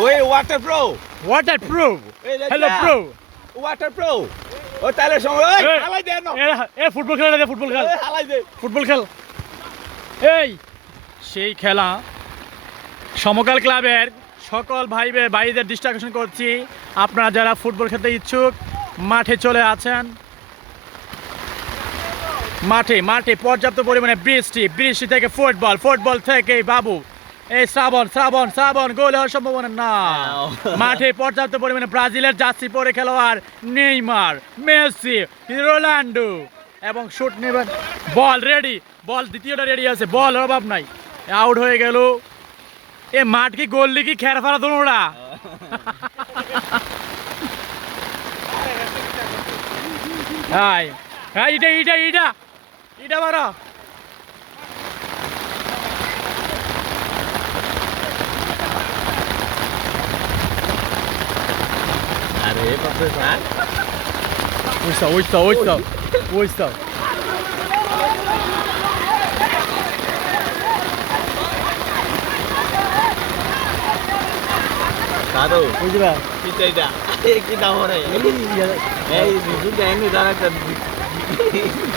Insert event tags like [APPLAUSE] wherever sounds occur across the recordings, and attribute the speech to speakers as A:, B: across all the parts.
A: ওই water pro
B: water
A: যে
B: hello. Pro
A: water pro ও তাহলে। হালাই দে
B: এ ফুটবল খেলা দে ফুটবল খেল।
A: হালাই দে।
B: ফুটবল খেল। এই সেই খেলা সমকাল ক্লাবের সকল ভাই ভাইদের ডিস্ট্রাকশন করছি। আপনারা যারা ফুটবল খেলতে ইচ্ছুক মাঠে চলে আছেন। মাঠে মাঠে পর্যাপ্ত পরিমাণে বৃষ্টি বৃষ্টি থেকে ফুটবল ফুটবল থেকে বাবু। এই শ্রাবণ শ্রাবণ শ্রাবণ গোল হওয়ার সম্ভাবনা না [LAUGHS] মাঠে পর্যাপ্ত পরিমাণে ব্রাজিলের জার্সি পরে খেলোয়াড় নেইমার মেসি রোনাল্ডো এবং শুট নেবেন বল রেডি বল দ্বিতীয়টা রেডি আছে বল অভাব নাই। আউট হয়ে গেল। এ মাঠ কি গোল কি খের ফেলা [LAUGHS] হাই হ্যাঁ ইটা ইটা ইটা ইটা বারো।
A: Nee, was ist
B: das? Wo ist er,
A: wo
B: ist
A: er, wo ist er? Wo ist er? দাদু বুঝলা পিতাইটা কি দাম রে এই দুধ এনে দাঁড়াতে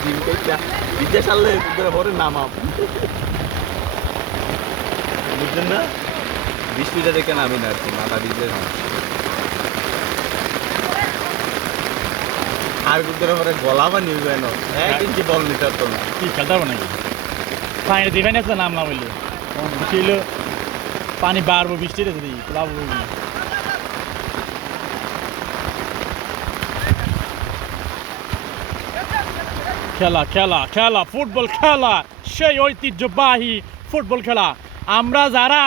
A: ডিমটা বিদেশ আনলে তোরা ভরে নামাম বুঝলেন না বৃষ্টিটা দেখে নামি না আর কি মাথা বিদেশ আর পরে গলা বা ইঞ্চি বল নিতে না।
B: কি নাকি? ফাইনে দিবেন নাম না বৃষ্টি পানি বাড়বো বৃষ্টিতে যদি লাভ খেলা খেলা খেলা, ফুটবল খেলা, সেই ঐতিহ্যবাহী ফুটবল খেলা। আমরা যারা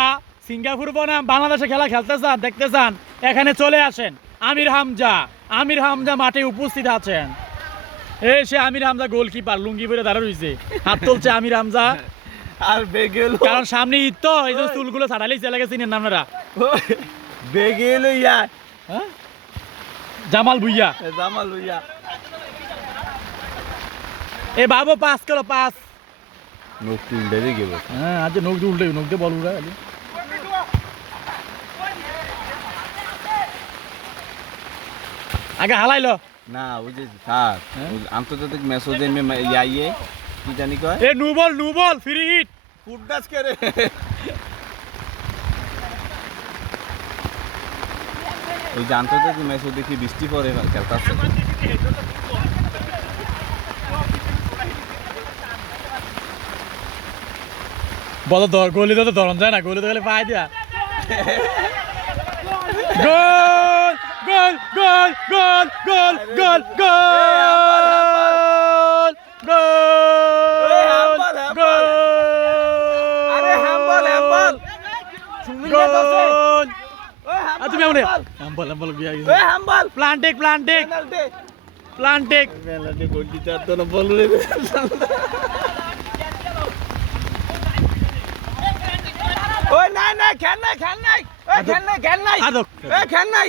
B: সিঙ্গাপুর বনাম, বাংলাদেশে খেলা খেলতে চান, দেখতে চান, এখানে চলে আসেন। আমির হামজা। আমির হামজা মাঠে উপস্থিত আছেন। এই সে আমির হামজা গোলকিপার লুঙ্গি পরে দাঁড়া রয়েছে হাত তুলছে আমির হামজা।
A: আর বেগেল
B: কারণ সামনে ঈদ তো এই যে চুলগুলো ছাড়ালেই চলে গেছে চিনেন না আপনারা।
A: বেগেল ইয়া।
B: হ্যাঁ? জামাল ভুইয়া।
A: জামাল লইয়া
B: এ বাবু পাস করো পাস।
A: নতুন উল্টে দিয়ে গেল
B: হ্যাঁ আজ নখ দিয়ে উল্টে নখ দিয়ে বল উড়া আগে হালাইলো।
A: না বুঝেছি স্যার
B: হ্যাঁ?
A: ওই আন্তর্জাতিক যে ইয়াইয়ে কি জানি কয়?
B: এ নু বল নু বল ফ্রি হিট।
A: ফুটবাস করে ওই যে আন্তর্জাতিক ম্যাচে দেখি বৃষ্টি পরে খেলতেছে।
B: বল ধর গোলি তো ধরন যায় না গোলি তো গেলে পাই দিয়া। [LAUGHS] গোল! গোল গোল গোল গোল গোল গোল গোল গোল গোল আ তুমি আমনে হাম্বল হাম্বল বিয়া গেছে প্লান্টেক প্লান্টেক প্লান্টেক
A: ওই নাই নাই খেল নাই খেল নাই ওই খেল নাই খেল নাই ওই খেল নাই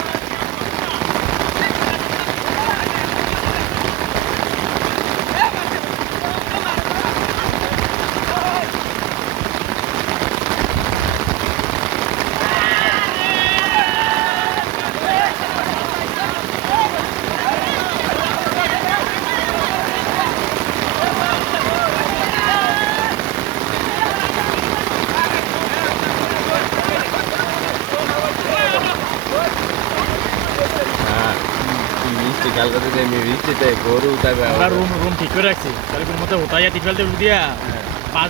A: গরু উঠাবে
B: আমরা রুম রুম ঠিক করে রাখছি। তাহলে কোনো মতো দিয়া পাঁচ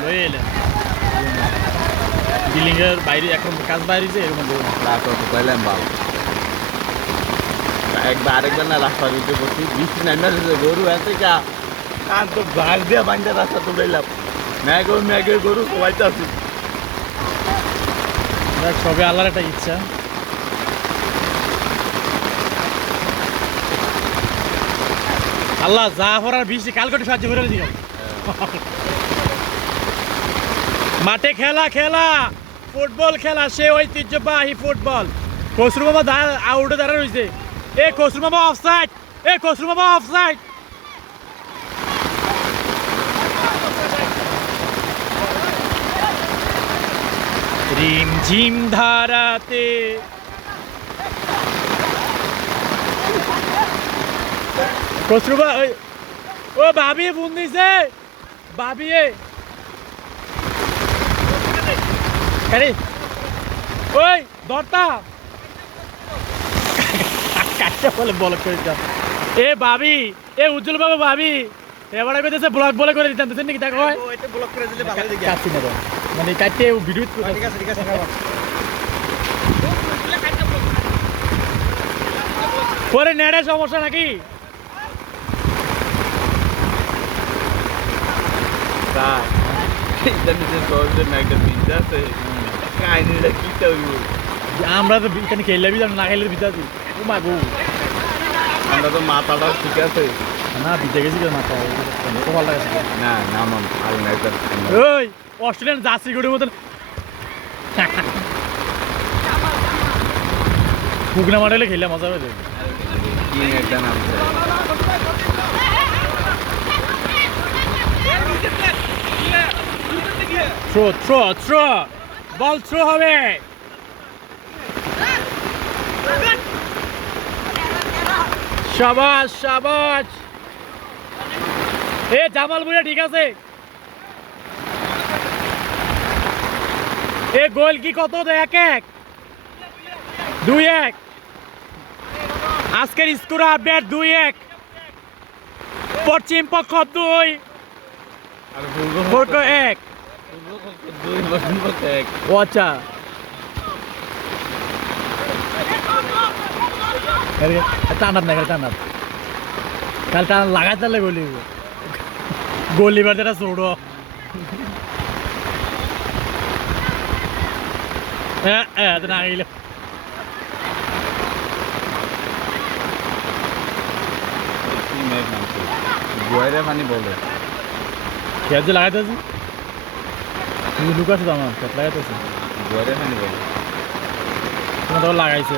B: লয়ে বাইরে এখন কাজ বাইরে যে এরকম রুম
A: রাস্তা তো পাইলাম বাল। একবার আরেকবার না রাস্তার উঠে বসি। বৃষ্টি নাই না গরু আছে কা কান তো ঘাস দিয়ে বান্ধে রাস্তা তো পাইলাম ম্যাগো ম্যাগে গরু সবাইতে আছি।
B: দেখ সবে আল্লাহর একটা ইচ্ছা। আল্লাহ যা হরার বৃষ্টি কাল করে সাহায্য করে দিও মাঠে খেলা খেলা। ফুটবল খেলা, সে ঐতিহ্যবাহী ফুটবল। খসরু বাবা দা- আউটে দাঁড়া রয়েছে এ খসরু বাবা অফসাইড এ খসরু বাবা অফসাইড রিম ঝিম ধারাতে খসরু ওই ও ভাবি ফোন দিছে। ভাবি এ। কারি। ওই দরতা। কাটতে বলে বল করে দাও এ ভাবি এ উজ্জ্বল বাবা ভাবি এবারে বেঁধেছে ব্লক বলে করে দিতাম। দিতেন নাকি দেখো?
A: এটা ব্লক করে দিলে ভালো
B: কাটছি না মানে কাটতে ভিডিও
A: ঠিক আছে ঠিক আছে।
B: পরে নেড়ে সমস্যা নাকি?
A: তাই এটা নিজে সহজে না একটা বিদ্যা আছে কাহিনীটা কি তৈরি
B: আমরা তো এখানে খেললে বিজান না খেললে বিজা দিই ও মা গো
A: আমরা তো মাথাটা ঠিক আছে
B: না বিজা গেছি কেন মাথা ভালো লাগছে
A: না না মাম আর না
B: ওই অস্ট্রেলিয়ান জার্সি গরুর মতন ফুকনা মারলে খেললে মজা হবে
A: কি একটা নাম
B: throw throw throw ball throw হবে। শাবাশ শাবাশ এ, জামাল বুড়া, ঠিক আছে। এ, গোল কি কত? এক এক। দুই এক। আজকের স্কোর আপডেট দুই এক। পশ্চিম পক্ষ দুই। কাল টান লাগাই তাহলে গলি গলি বার যেটা ছোড়ো হ্যাঁ হ্যাঁ না গেল
A: নাম পানি বলে।
B: খেয়াল যে লাগাইতেছি তুই লুকাছো তো আমার খেত
A: পানি বলে
B: তোমার তো লাগাইছে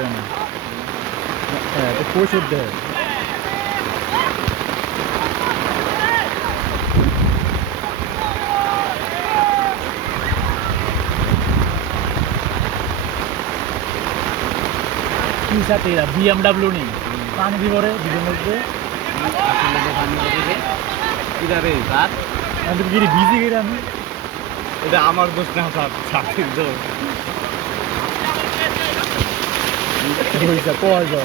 B: হ্যাঁ তো কই দেয় কি সাথে এরা বিএমডাব্লিউ নেই পানি দিব রে মধ্যে
A: পানি রে স্যার
B: আমি গিরি ভিজি গিরি আমি
A: এটা আমার দোষ না স্যার। সাথীর দোষ
B: হইছে কয় গো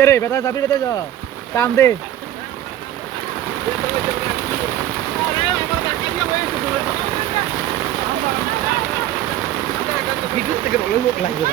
B: রে বেটা যাবি বেটা যা। কাম দে।
A: থেকে বলে লাগবে